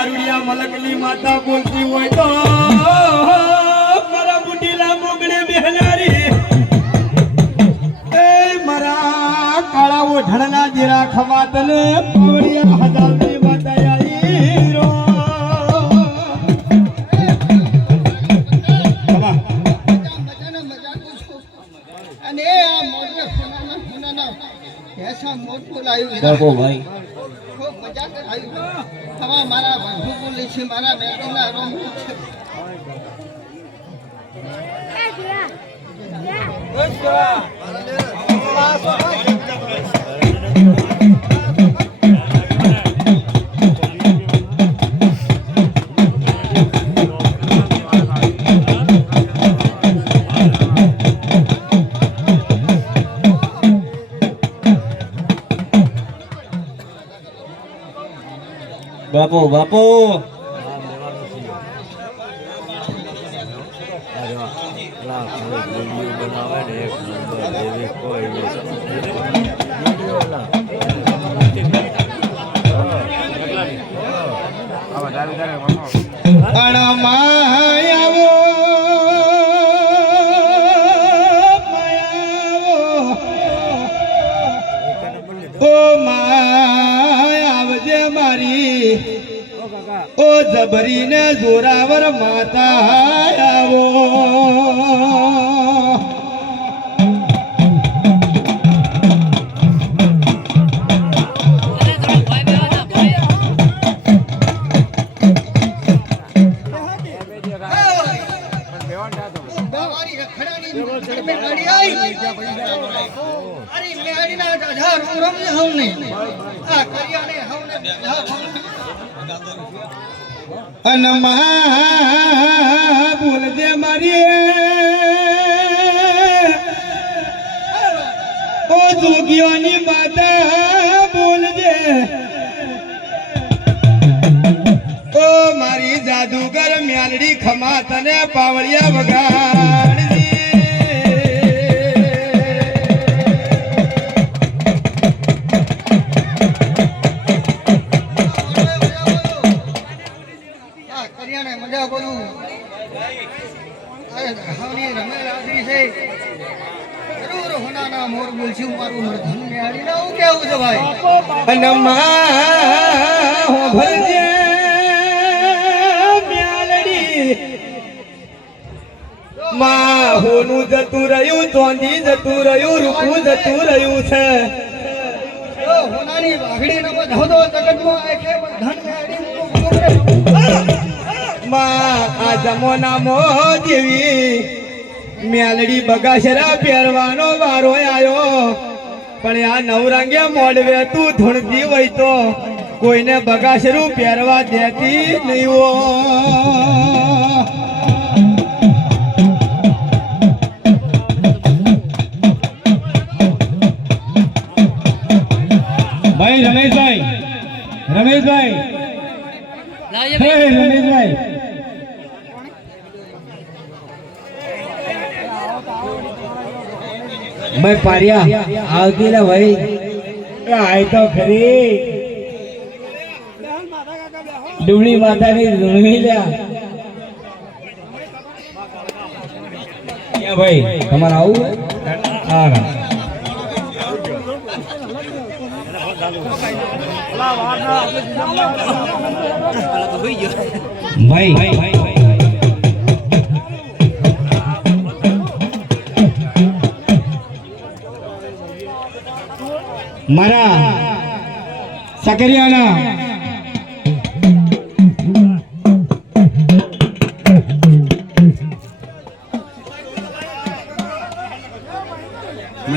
દારૂડિયા મલકની માતા બોલતી હોય તો મારા બુટીલા મોગડે બેહનારી એ મારા કાળાઓ ઢળના જેરા ખવાતને પાવડિયા હજારની માતા આવી રો અને આ મોટે ફોનાના ऐसा मोट बोलाયું બાપો ભાઈ ખૂબ મજા કરાયું તમારા મારા બંધુ બોલે છે મારા બેટના રોમ છે બાપો બાપો ઓ જબરીને જોરાવર માતા આવો અનમાં બોલજે મારી ઓ જોગીઓની માતા બોલજે ઓ મારી જાદુગર મ્યાલડી ખમા તને પાવળિયા વગાડજી મજા બોલું હવની રમેલ આદરી છે જરૂર હોનાના મોર બોલશું મારું મરધન મેળી ના હું કેવું છે ભાઈ અનમાં હો ભરજે મ્યાલડી માં હોનું જતું રહ્યું ચોંધી જતું રહ્યું રૂપું જતું રહ્યું છે હોનાની વાઘડી ન બધો તો જગતમાં એટલે ધન મેળી આ જમોનામાં જેવી મેલડી બગાસરા પહેરવાનો વારો આવ્યો પણ આ નવરંગે મોડવે તું ધૂણતી હોય તો કોઈને બગાસરું પહેરવા દેતી નહીં હો ભાઈ રમેશભાઈ રમેશભાઈ રમેશભાઈ ભાઈ પારિયા આવતી ને ભાઈ આય તો ખરી ડુમણી માતાની ડુમણી લ્યા ભાઈ તમારે આવું હા ભાઈ મારા સકરિયાના